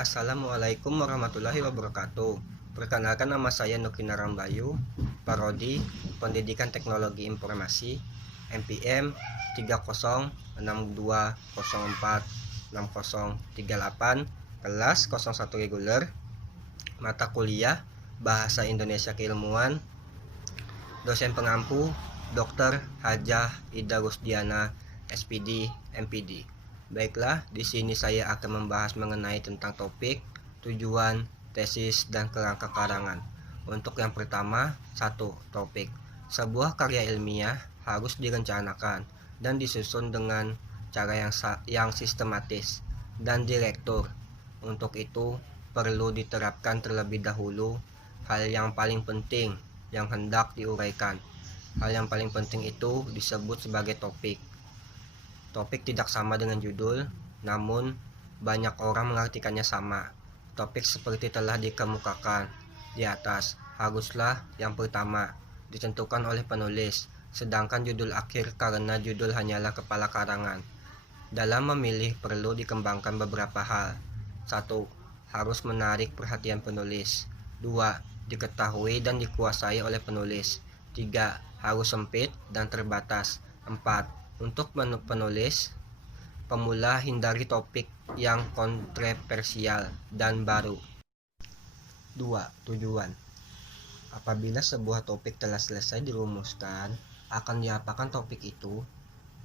Assalamualaikum warahmatullahi wabarakatuh. Perkenalkan, nama saya Nukina Rambayu, Prodi Pendidikan Teknologi Informasi, NPM 3062046038, kelas 01 reguler, mata kuliah Bahasa Indonesia Keilmuan, dosen pengampu Dr. Hajah Ida Rusdiana, SPD, MPD. Baiklah, di sini saya akan membahas mengenai tentang topik, tujuan, tesis, dan kerangka karangan. Untuk yang pertama, topik. Sebuah karya ilmiah harus direncanakan dan disusun dengan cara yang sistematis dan direktur. Untuk itu, perlu diterapkan terlebih dahulu hal yang paling penting yang hendak diuraikan. Hal yang paling penting itu disebut sebagai topik. Topik tidak sama dengan judul, namun banyak orang mengartikannya sama. Topik seperti telah dikemukakan di atas haruslah yang pertama ditentukan oleh penulis, sedangkan judul akhir karena judul hanyalah kepala karangan. Dalam memilih perlu dikembangkan beberapa hal. 1. Harus menarik perhatian penulis. 2. Diketahui dan dikuasai oleh penulis. 3. Harus sempit dan terbatas. 4. Untuk penulis pemula, hindari topik yang kontroversial dan baru. 2. Tujuan. Apabila sebuah topik telah selesai dirumuskan, akan diapakan topik itu?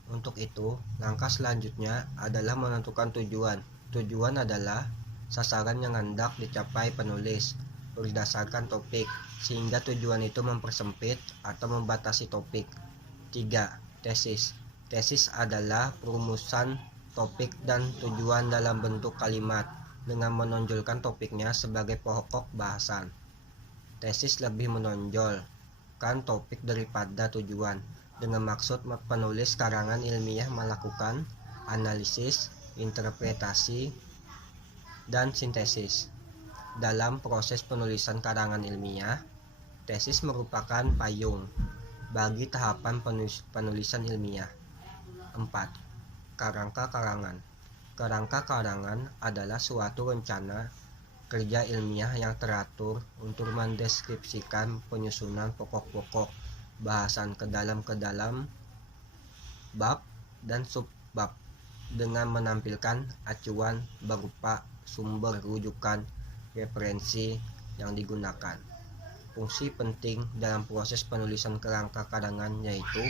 Untuk itu, langkah selanjutnya adalah menentukan tujuan. Tujuan adalah sasaran yang hendak dicapai penulis berdasarkan topik, sehingga tujuan itu mempersempit atau membatasi topik. 3. Tesis. Tesis adalah perumusan topik dan tujuan dalam bentuk kalimat dengan menonjolkan topiknya sebagai pokok bahasan. Tesis lebih menonjolkan topik daripada tujuan, dengan maksud penulis karangan ilmiah melakukan analisis, interpretasi, dan sintesis. Dalam proses penulisan karangan ilmiah, tesis merupakan payung bagi tahapan penulisan ilmiah. 4. Kerangka karangan. Kerangka karangan adalah suatu rencana kerja ilmiah yang teratur untuk mendeskripsikan penyusunan pokok-pokok bahasan ke dalam bab dan subbab dengan menampilkan acuan berupa sumber rujukan referensi yang digunakan. Fungsi penting dalam proses penulisan kerangka karangan yaitu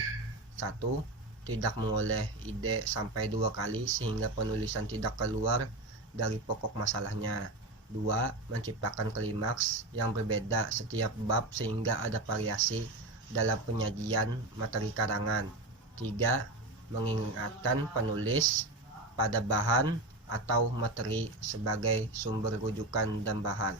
1. Tidak mengoleh ide sampai 2 kali sehingga penulisan tidak keluar dari pokok masalahnya. 2. Menciptakan klimaks yang berbeda setiap bab sehingga ada variasi dalam penyajian materi karangan. 3. Mengingatkan penulis pada bahan atau materi sebagai sumber rujukan dan bahan.